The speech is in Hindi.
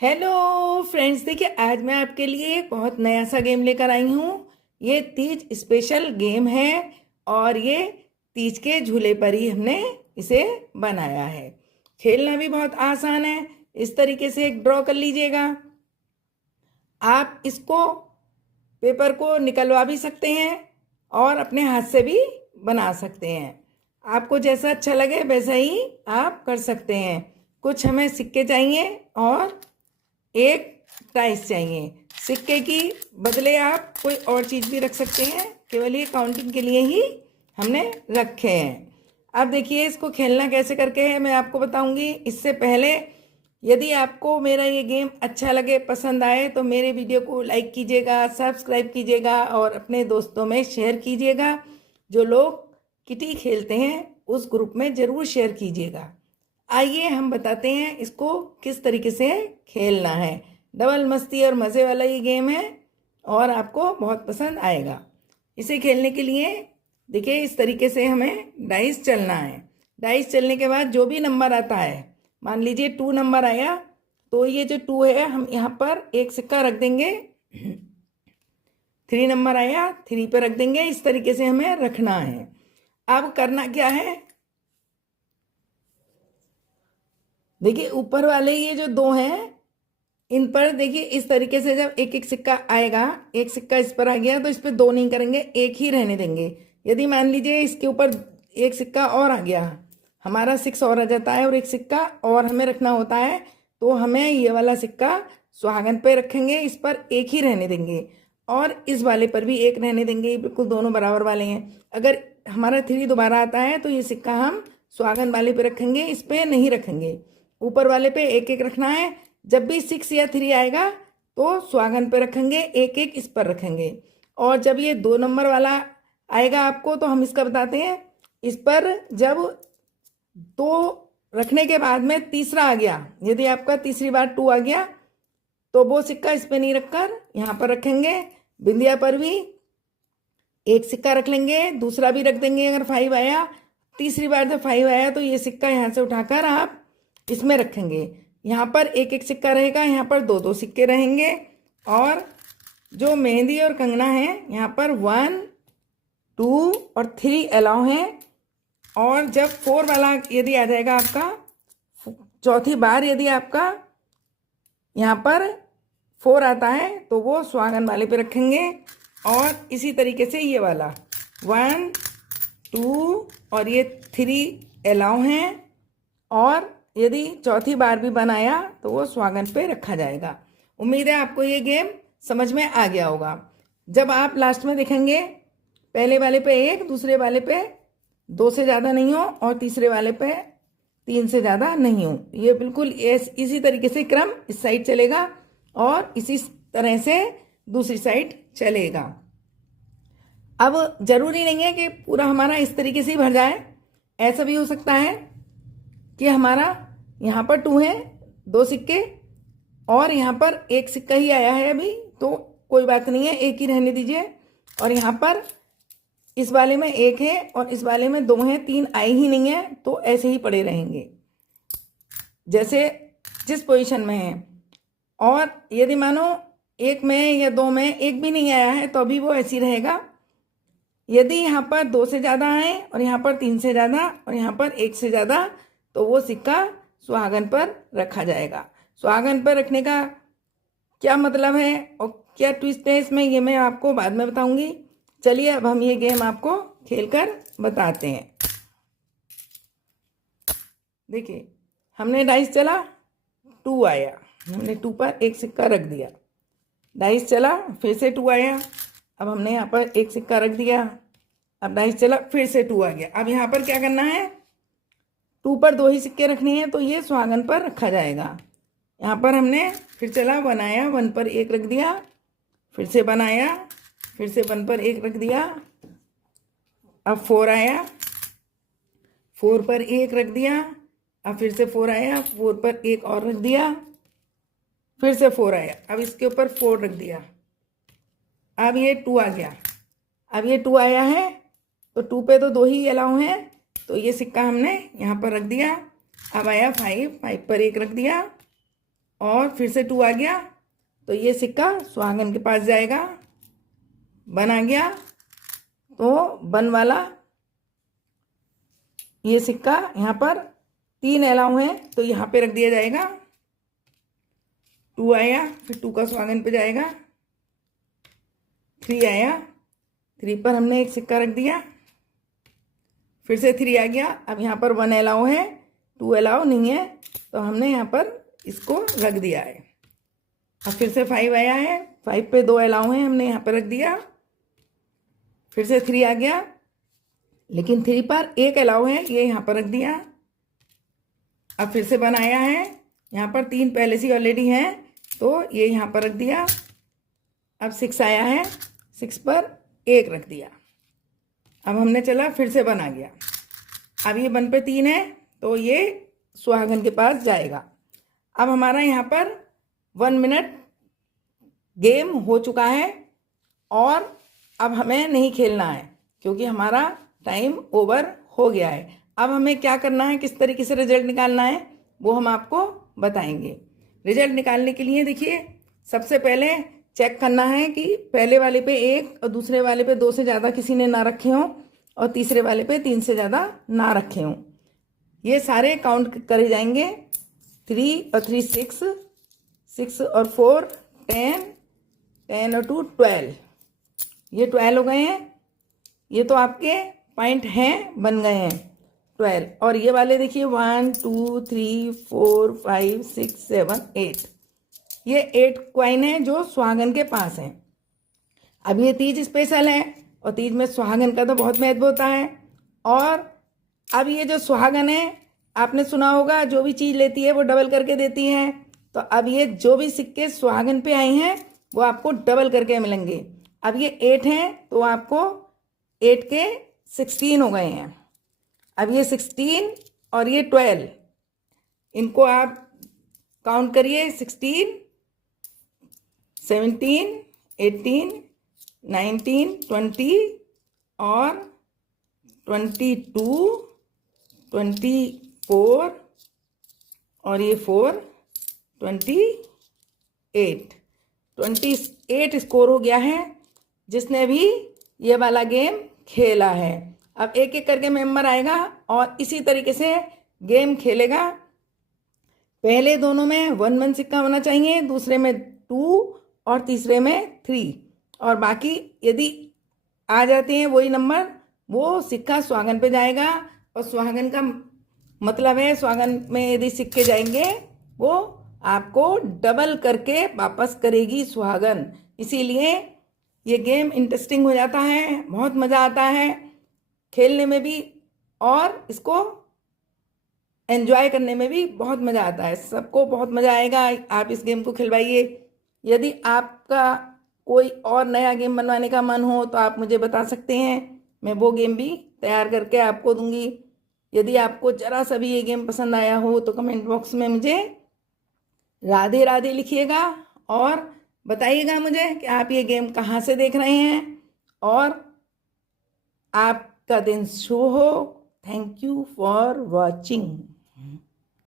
हेलो फ्रेंड्स, देखिए आज मैं आपके लिए एक बहुत नया सा गेम लेकर आई हूँ। ये तीज स्पेशल गेम है और ये तीज के झूले पर ही हमने इसे बनाया है। खेलना भी बहुत आसान है। इस तरीके से एक ड्रॉ कर लीजिएगा। आप इसको पेपर को निकलवा भी सकते हैं और अपने हाथ से भी बना सकते हैं। आपको जैसा अच्छा लगे वैसा ही आप कर सकते हैं। कुछ हमें सिक्के चाहिए और एक डाइस चाहिए। सिक्के की बदले आप कोई और चीज़ भी रख सकते हैं, केवल ये काउंटिंग के लिए ही हमने रखे हैं। अब देखिए इसको खेलना कैसे करके है मैं आपको बताऊंगी। इससे पहले यदि आपको मेरा ये गेम अच्छा लगे, पसंद आए, तो मेरे वीडियो को लाइक कीजिएगा, सब्सक्राइब कीजिएगा और अपने दोस्तों में शेयर कीजिएगा। जो लोग किटी खेलते हैं उस ग्रुप में ज़रूर शेयर कीजिएगा। आइए हम बताते हैं इसको किस तरीके से खेलना है। डबल मस्ती और मज़े वाला ये गेम है और आपको बहुत पसंद आएगा। इसे खेलने के लिए देखिए इस तरीके से हमें डाइस चलना है। डाइस चलने के बाद जो भी नंबर आता है, मान लीजिए 2 नंबर आया, तो ये जो 2 है हम यहाँ पर एक सिक्का रख देंगे। 3 नंबर आया, 3 पे रख देंगे। इस तरीके से हमें रखना है। अब करना क्या है, देखिए ऊपर वाले ये जो 2 हैं इन पर देखिए इस तरीके से जब एक एक सिक्का आएगा, एक सिक्का इस पर आ गया तो इस पर 2 नहीं करेंगे, एक ही रहने देंगे। यदि मान लीजिए इसके ऊपर एक सिक्का और आ गया, हमारा 6 और आ जाता है और एक सिक्का और हमें रखना होता है, तो हमें ये वाला सिक्का सुहागन पे रखेंगे, इस पर एक ही रहने देंगे और इस वाले पर भी एक रहने देंगे। ये बिल्कुल दोनों बराबर वाले हैं। अगर हमारा 3 दोबारा आता है तो ये सिक्का हम सुहागन वाले पे रखेंगे, इस पे नहीं रखेंगे। ऊपर वाले पे एक एक रखना है। जब भी 6 या 3 आएगा तो सुहागन पे रखेंगे, एक एक इस पर रखेंगे। और जब ये 2 नंबर वाला आएगा आपको, तो हम इसका बताते हैं। इस पर जब 2 रखने के बाद में तीसरा आ गया, यदि आपका तीसरी बार 2 आ गया तो वो सिक्का इस पे नहीं रखकर यहाँ पर रखेंगे। बिंदिया पर भी एक सिक्का रख लेंगे, दूसरा भी रख देंगे। अगर 5 आया, तीसरी बार जब 5 आया तो ये सिक्का यहाँ से उठाकर आप इसमें रखेंगे। यहाँ पर एक एक सिक्का रहेगा, यहाँ पर 2 2 सिक्के रहेंगे। और जो मेहंदी और कंगना है यहाँ पर 1 2 और 3 अलाउ हैं। और जब 4 वाला यदि आ जाएगा आपका, चौथी बार यदि आपका यहाँ पर 4 आता है तो वो सुहागन वाले पे रखेंगे। और इसी तरीके से ये वाला 1 2 और ये 3 अलाउ हैं। और यदि चौथी बार भी बनाया तो वो सुहागन पे रखा जाएगा। उम्मीद है आपको ये गेम समझ में आ गया होगा। जब आप लास्ट में देखेंगे, पहले वाले पे 1, दूसरे वाले पे 2 से ज़्यादा नहीं हो और तीसरे वाले पे 3 से ज़्यादा नहीं हो, ये बिल्कुल इसी तरीके से क्रम इस साइड चलेगा और इसी तरह से दूसरी साइड चलेगा। अब जरूरी नहीं है कि पूरा हमारा इस तरीके से ही भर जाए। ऐसा भी हो सकता है कि हमारा यहाँ पर 2 है, 2 सिक्के, और यहाँ पर एक सिक्का ही आया है अभी, तो कोई बात नहीं है, एक ही रहने दीजिए। और यहाँ पर इस वाले में 1 है और इस वाले में 2 हैं, 3 आए ही नहीं है, तो ऐसे ही पड़े रहेंगे जैसे जिस पोजीशन में है। और यदि मानो 1 में या 2 में एक भी नहीं आया है तो अभी वो ऐसे ही रहेगा। यदि यहाँ पर 2 से ज़्यादा आए और यहाँ पर 3 से ज़्यादा और यहाँ पर 1 से ज़्यादा, तो वो सिक्का सुहागन पर रखा जाएगा। सुहागन पर रखने का क्या मतलब है और क्या ट्विस्ट है इसमें, ये मैं आपको बाद में बताऊंगी। चलिए अब हम ये गेम आपको खेलकर बताते हैं। देखिए हमने डाइस चला, 2 आया, हमने 2 पर एक सिक्का रख दिया। डाइस चला, फिर से 2 आया, अब हमने यहाँ पर एक सिक्का रख दिया। अब डाइस चला, फिर से 2 आ गया। अब यहाँ पर क्या करना है, 2 पर 2 ही सिक्के रखने हैं, तो ये सुहागन पर रखा जाएगा। यहाँ पर हमने फिर चला, 1 आया, 1 पर एक रख दिया, फिर से 1 आया, फिर से 1 पर एक रख दिया। अब 4 आया, 4 पर एक रख दिया। अब फिर से 4 आया, 4 पर एक और रख दिया, फिर से 4 आया, अब इसके ऊपर 4 रख दिया। अब ये 2 आ गया, अब ये 2 आया है, तो 2 पे तो 2 ही अलाउ हैं, तो ये सिक्का हमने यहाँ पर रख दिया। अब आया 5, 5 पर एक रख दिया, और फिर से 2 आ गया तो ये सिक्का सुहागन के पास जाएगा। 1 आ गया तो 1 वाला ये सिक्का यहाँ पर 3 अलाउ है तो यहाँ पे रख दिया जाएगा। 2 आया फिर 2 का सुहागन पे जाएगा। 3 आया, 3 पर हमने एक सिक्का रख दिया। फिर से 3 आ गया। अब यहाँ पर 1 अलाउ है, 2 अलाउ नहीं है तो हमने यहाँ पर इसको रख दिया है। अब फिर से 5 आया है, 5 पे 2 अलाउ है, हमने यहाँ पर रख दिया। फिर से 3 आ गया लेकिन 3 पर 1 अलाउ है, ये यहाँ पर रख दिया। अब फिर से 1 आया है, यहाँ पर 3 पहले से ऑलरेडी हैं तो ये यहाँ पर रख दिया। अब 6 आया है, 6 पर 1 रख दिया। अब हमने चला फिर से 1 आ गया। अब ये 1 पे 3 है तो ये सुहागन के पास जाएगा। अब हमारा यहाँ पर 1 मिनट गेम हो चुका है और अब हमें नहीं खेलना है क्योंकि हमारा टाइम ओवर हो गया है। अब हमें क्या करना है, किस तरीके से रिजल्ट निकालना है वो हम आपको बताएंगे। रिजल्ट निकालने के लिए देखिए सबसे पहले चेक करना है कि पहले वाले पे 1 और दूसरे वाले पे 2 से ज़्यादा किसी ने ना रखे हों और तीसरे वाले पे 3 से ज़्यादा ना रखे हों। ये सारे काउंट करे जाएंगे। 3 और 3 6, 6 और 4 10, 10 और 2 12, ये 12 हो गए हैं। ये तो आपके पॉइंट हैं, बन गए हैं 12। और ये वाले देखिए 1 2 3 4 5 6 7 8, ये 8 क्वाइन है जो सुहागन के पास हैं। अब ये तीज स्पेशल है और तीज में सुहागन का तो बहुत महत्व होता है। और अब ये जो सुहागन है आपने सुना होगा जो भी चीज़ लेती है वो डबल करके देती हैं। तो अब ये जो भी सिक्के सुहागन पे आए हैं वो आपको डबल करके मिलेंगे। अब ये 8 हैं तो आपको 8 के 16 हो गए हैं। अब ये 16 और ये 12, इनको आप काउंट करिए। 16 17 18 19 20 और 22 24 और ये 4 28 स्कोर हो गया है जिसने भी ये वाला गेम खेला है। अब एक एक करके मेंबर आएगा और इसी तरीके से गेम खेलेगा। पहले दोनों में 1 1 सिक्का होना चाहिए, दूसरे में 2 और तीसरे में 3। और बाकी यदि आ जाते हैं वही नंबर, वो सिक्का सुहागन पे जाएगा। और सुहागन का मतलब है सुहागन में यदि सिक्के जाएंगे वो आपको डबल करके वापस करेगी सुहागन। इसीलिए ये गेम इंटरेस्टिंग हो जाता है, बहुत मज़ा आता है खेलने में भी और इसको एंजॉय करने में भी बहुत मज़ा आता है। सबको बहुत मज़ा आएगा। आप इस गेम को खिलवाइए। यदि आपका कोई और नया गेम बनवाने का मन हो तो आप मुझे बता सकते हैं, मैं वो गेम भी तैयार करके आपको दूंगी। यदि आपको जरा सा भी ये गेम पसंद आया हो तो कमेंट बॉक्स में मुझे राधे राधे लिखिएगा और बताइएगा मुझे कि आप ये गेम कहाँ से देख रहे हैं और आपका दिन शुभ हो। Thank you for watching.